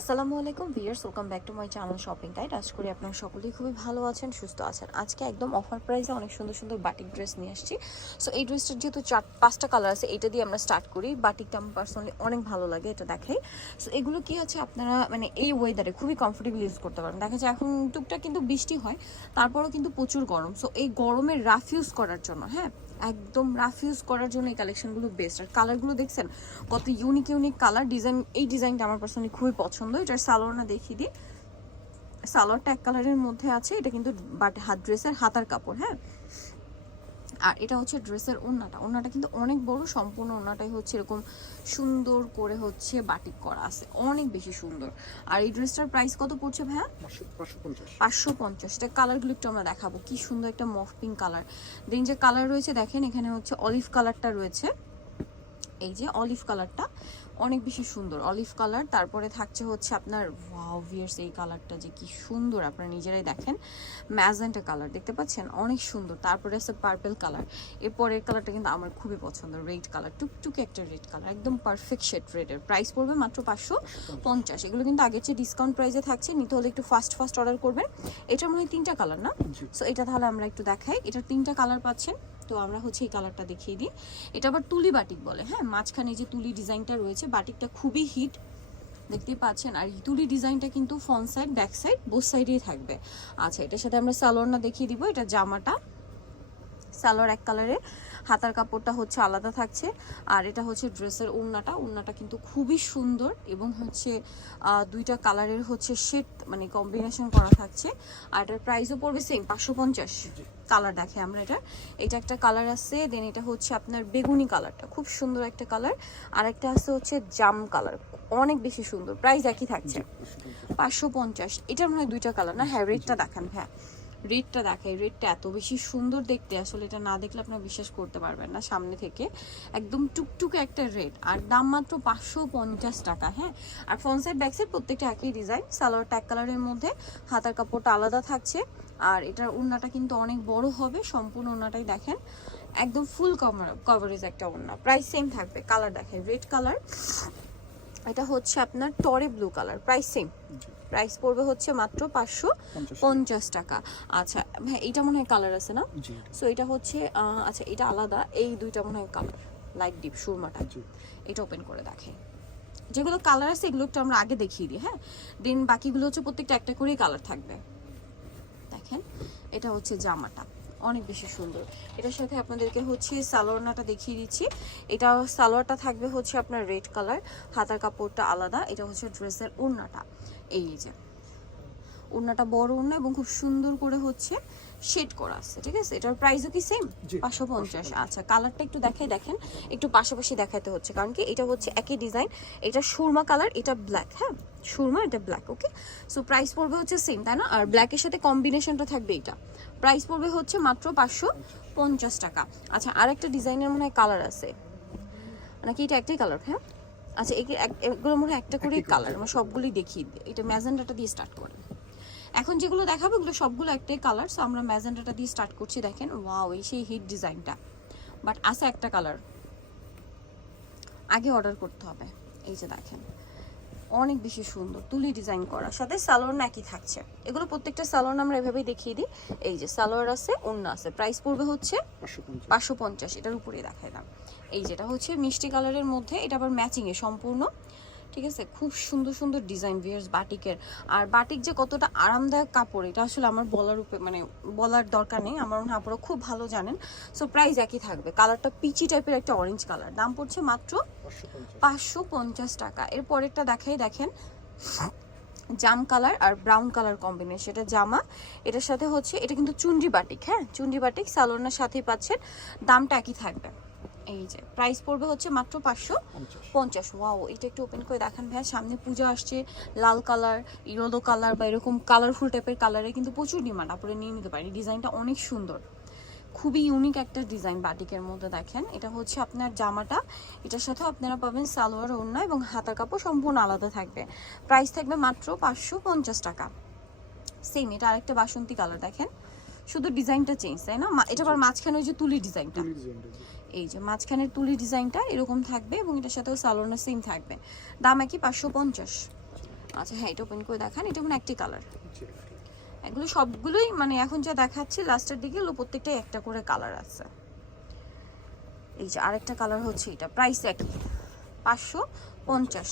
আসসালামু আলাইকুম viewers welcome back to my channel shopping guide আজ করি আপনারা সকলেই খুবই ভালো আছেন, সুস্থ আছেন। আজকে একদম অফার প্রাইসে অনেক সুন্দর সুন্দর বাটিক ড্রেস নিয়ে আসছি। সো এই ড্রেসটার যেহেতু চার, পাঁচটা কালার আছে, এটা দিয়ে আমরা স্টার্ট করি। বাটিকটা আমার পার্সোনালি অনেক ভালো লাগে, এটা দেখাই। সো এগুলো কি আছে আপনারা মানে এই ওয়েদারে খুবই কমফোর্টেবল ইউজ করতে পারেন। দেখা যায় এখন টুকটাক কিন্তু বৃষ্টি হয়, তারপরেও কিন্তু প্রচুর গরম। সো এই গরমে রাফ ইউজ করার জন্য হ্যাঁ একদম রাফ ইউজ করার জন্য এই কালেকশনগুলো বেস্ট আর কালারগুলো দেখছেন, কত ইউনিক ইউনিক কালার ডিজাইন এই ডিজাইনটা আমার পার্সোনালি খুবই পছন্দ। এটার সালোয়ারটা দেখিয়ে দিই। সালোয়ারটা এক কালারের মধ্যে আছে। এটা কিন্তু বাট হাত ড্রেসের হাতার কাপড় হ্যাঁ? আর এটা হচ্ছে ড্রেসের ওড়নাটা ওড়নাটা কিন্তু অনেক বড় সম্পূর্ণ ওড়নাটাই হচ্ছে এরকম সুন্দর করে হচ্ছে বাটিক করা আছে। অনেক বেশি সুন্দর। আর এই ড্রেসটার প্রাইস কত পড়ছে ভাইয়া? পাঁচশো পঞ্চাশ। এটা কালারগুলো একটু আমরা দেখাবো। কি সুন্দর একটা মফ পিঙ্ক কালার দেন যে কালার রয়েছে দেখেন এখানে হচ্ছে অলিভ কালারটা রয়েছে। এই যে অলিভ কালারটা অনেক বেশি সুন্দর। অলিভ কালার তারপরে থাকছে হচ্ছে আপনার ওয়াও ভিয়ার্স এই কালারটা যে কি সুন্দর আপনারা নিজেরাই দেখেন। ম্যাজেন্টা কালার দেখতে পাচ্ছেন? অনেক সুন্দর। তারপরে আছে পার্পল কালার এরপরের কালারটা কিন্তু আমার খুবই পছন্দ রেড কালার টুকটুকে একটা রেড কালার একদম পারফেক্ট শেড রেডের প্রাইস পড়বে মাত্র পাঁচশো পঞ্চাশ। এগুলো কিন্তু আগের চেয়ে ডিসকাউন্ট প্রাইসে থাকছে নিতে হলে একটু ফাস্ট ফাস্ট অর্ডার করবেন। এটার মনে হয় তিনটা কালার না? সো এটা তাহলে আমরা একটু দেখাই। এটার তিনটা কালার পাচ্ছেন। তো আমরা হচ্ছে এই কালারটা দেখিয়ে দিই। এটা আবার তুলি বাটিক বলে হ্যাঁ? মাঝখানে যে তুলি ডিজাইনটা রয়েছে, বাটিকটা খুবই হিট দেখতে পাচ্ছেন। আর ইতুরি ডিজাইনটা কিন্তু front side back side both সাইডেই থাকবে। আচ্ছা এটার সাথে আমরা সালোয়ারটা দেখিয়ে দিব, এটা জামাটা। সালোয়ার এক কালারে হাতার কাপড়টা হচ্ছে আলাদা থাকছে। আর এটা হচ্ছে ড্রেসের ওড়নাটা ওড়নাটা কিন্তু খুবই সুন্দর এবং হচ্ছে দুইটা কালারের হচ্ছে শেড মানে কম্বিনেশন করা থাকছে। আর এটার প্রাইসও পড়বে সেম পাঁচশো পঞ্চাশ। কালার দেখে আমরা এটা এটা একটা কালার আছে দেন এটা হচ্ছে আপনার বেগুনি কালারটা খুব সুন্দর একটা কালার আর একটা আছে হচ্ছে জাম কালার অনেক বেশি সুন্দর। প্রাইস একই থাকছে। পাঁচশো পঞ্চাশ। এটার মনে হয় দুইটা কালার না? হ্যাঁ রেডটা দেখান হ্যাঁ। রেডটা দেখাই। রেডটা এত বেশি সুন্দর দেখতে, আসলে এটা না দেখলে আপনারা বিশ্বাস করতে পারবেন না সামনে থেকে। একদম টুকটুকে একটা রেড আর দাম মাত্র পাঁচশো পঞ্চাশ টাকা হ্যাঁ? আর ফ্রন্ট সাইড ব্যাক সাইড প্রত্যেকটা একই ডিজাইন সালোয়ার ট্যাক কালারের মধ্যে, হাতার কাপড়টা আলাদা থাকছে, আর এটার ওড়নাটা কিন্তু অনেক বড় হবে, সম্পূর্ণ ওড়নাটাই দেখেন। একদম ফুল কভার কভারেজ একটা ওড়না প্রাইস সেম থাকবে কালার দেখেন রেড কালার এটা হচ্ছে আপনার টরে blue colour price same price পড়বে হচ্ছে মাত্র পাঁচশো পঞ্চাশ টাকা। আচ্ছা হ্যাঁ এইটা মনে হয় কালার আছে না? সো এটা। হচ্ছে আচ্ছা এটা আলাদা এই দুইটা মনে হয় কালার লাইট ডিপ সুরমাটা। এটা ওপেন করে দেখে। যেগুলো কালার আছে এগুলো একটু আমরা আগে দেখিয়ে দিই হ্যাঁ? দেন বাকিগুলো হচ্ছে প্রত্যেকটা একটা করেই কালার থাকবে। দেখেন এটা হচ্ছে জামাটা। অনেক বেশি সুন্দর। এটার সাথে আপনাদেরকে হচ্ছে সালোয়ারনাটা দেখিয়ে দিচ্ছি। এটা সালোয়ারটা থাকবে হচ্ছে আপনার রেড কালার হাতার কাপড়টা আলাদা। এটা হচ্ছে ড্রেসের ওড়নাটা এই যে ওড়নাটা বড় ওড়না এবং খুব সুন্দর করে হচ্ছে শেড করা আছে ঠিক আছে? এটার প্রাইসও কি সেম পাঁচশো পঞ্চাশ। আচ্ছা কালারটা একটু দেখাই দেখেন। একটু পাশাপাশি দেখাতে হচ্ছে কারণ কি এটা হচ্ছে একই ডিজাইন এটা সুরমা কালার এটা ব্ল্যাক হ্যাঁ? সুরমা এটা ব্ল্যাক ওকে সো প্রাইস পড়বে হচ্ছে সেম তাই না? আর ব্ল্যাকের সাথে কম্বিনেশনটা থাকবে এটা প্রাইস পড়বে হচ্ছে মাত্র পাঁচশো পঞ্চাশ টাকা। আচ্ছা আর একটা ডিজাইনের মনে হয় কালার আছে। নাকি এটা একটাই কালার হ্যাঁ? আচ্ছা এগুলো মনে হয় একটা করেই কালার আমরা সবগুলোই দেখিয়ে দিই এটা ম্যাজেন্ডাটা দিয়ে স্টার্ট করেন। এখন যেগুলো দেখাবো ওগুলো সবগুলো একটাই কালার সো আমরা ম্যাজেন্ডাটা দিয়ে স্টার্ট করছি দেখেন। ওয়াও এই সেই হিট ডিজাইনটা বাট আছে একটা কালার আগে অর্ডার করতে হবে। এই যে দেখেন। অনেক বেশি সুন্দর তুলি ডিজাইন করা। সাথে সালোয়ার একই থাকছে। এগুলো প্রত্যেকটা সালোয়ার আমরা এভাবেই দেখিয়ে দিই। এই যে সালোয়ার আছে অন্য আছে। প্রাইস পড়বে হচ্ছে পাঁচশো পঞ্চাশ। এটার উপরে দেখায় দাম। এই যেটা হচ্ছে মিষ্টি কালারের মধ্যে এটা আবার ম্যাচিংয়ে সম্পূর্ণ। ঠিক আছে? খুব সুন্দর সুন্দর ডিজাইন ভিয়ার্স বাটিকের। আর বাটিক যে কতটা আরামদায়ক কাপড় এটা আসলে আমার বলার উপরে মানে বলার দরকার নেই। আমার মনে হয় আপনারা খুব ভালো জানেন। সো প্রাইস একই থাকবে। কালারটা পিচি টাইপের একটা অরেঞ্জ কালার দাম পড়ছে মাত্র পাঁচশো পঞ্চাশ। পাঁচশো পঞ্চাশ টাকা। এর পরেরটা দেখাই দেখেন। জাম কালার আর ব্রাউন কালার কম্বিনেশন এটা জামা এটার সাথে হচ্ছে এটা কিন্তু চুন্ডি বাটিক হ্যাঁ? চুন্ডি বাটিক সালোনার সাথেই পাচ্ছেন। দামটা একই থাকবে। এই যে প্রাইস পড়বে হচ্ছে মাত্র পাঁচশো পঞ্চাশ। ওয়াও এটা একটু ওপেন করে দেখান ভাইয়া। সামনে পূজা আসছে লাল কালার ইয়েলো কালার বা এরকম কালারফুল টাইপের কালারে কিন্তু প্রচুর ডিমান্ড আপনারা নিয়ে নিতে পারেন। ডিজাইনটা অনেক সুন্দর। খুবই ইউনিক একটা ডিজাইন বাটিকের মধ্যে দেখেন। এটা হচ্ছে আপনার জামাটা। এটার সাথে আপনারা পাবেন সালোয়ার ওড়না এবং হাতার কাপড় সম্পূর্ণ আলাদা থাকবে। প্রাইস থাকবে মাত্র পাঁচশো পঞ্চাশ টাকা। সেম এটা আরেকটা বাসন্তী কালার দেখেন। শুধু ডিজাইনটা চেঞ্জ তাই না? এটা আবার মাঝখানে ওই যে তুলি ডিজাইনটা এই যে মাঝখানের তুলি ডিজাইনটা এরকম থাকবে এবং এটার সাথেও সালোয়ার সেম থাকবে। দাম একই পাঁচশো পঞ্চাশ। আচ্ছা হ্যাঁ এটা ওপেন করে দেখান। এটা মানে একটি কালার এগুলো সবগুলোই মানে এখন যা দেখাচ্ছে লাস্টের দিকে প্রত্যেকটাই একটা করে কালার আছে। এই যে আরেকটা কালার হচ্ছে এটা। প্রাইস একই। পাঁচশো পঞ্চাশ।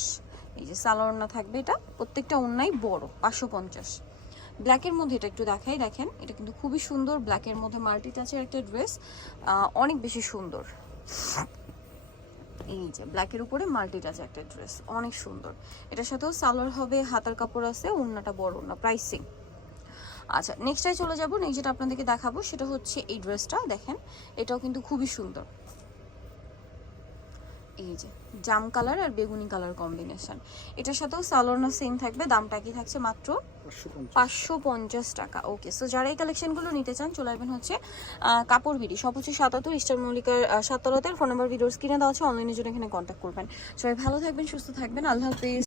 এই যে সালোয়ার থাকবে এটা। প্রত্যেকটা অন্যায় বড়। পাঁচশো পঞ্চাশ। ব্ল্যাকের মধ্যে এটা একটু দেখাই, দেখেন। এটা কিন্তু খুবই সুন্দর ব্ল্যাকের মধ্যে মাল্টি টাচের একটা ড্রেস অনেক বেশি সুন্দর। এই যে ব্ল্যাকের উপরে মাল্টি টাচ একটা ড্রেস অনেক সুন্দর। এটার সাথেও সালোয়ার হবে, হাতার কাপড় আছে, ওড়নাটা বড় ওড়না প্রাইসিং আচ্ছা নেক্সটটাই চলে যাব নেক্সট যেটা আপনাদেরকে দেখাবো, সেটা হচ্ছে এই ড্রেসটা দেখেন। এটাও কিন্তু খুবই সুন্দর। এই যে জাম কালার আর বেগুনি কালার কম্বিনেশন। এটার সাথেও সালোয়ারনা সেম থাকবে দামটা কি থাকছে মাত্র? পাঁচশো পঞ্চাশ। টাকা ওকে সো যারা এই কালেকশনগুলো নিতে চান চলে আসবেন হচ্ছে কাপড় বিডি সব হচ্ছে সাতাত্তর ইস্টার মল্লিকার সাততলাতের ফোন নাম্বার ভিডিওস কিনে দেওয়া আছে অনলাইনের জন্য এখানে কন্ট্যাক্ট করবেন। সবাই ভালো থাকবেন সুস্থ থাকবেন আল্লাহ হাফিজ।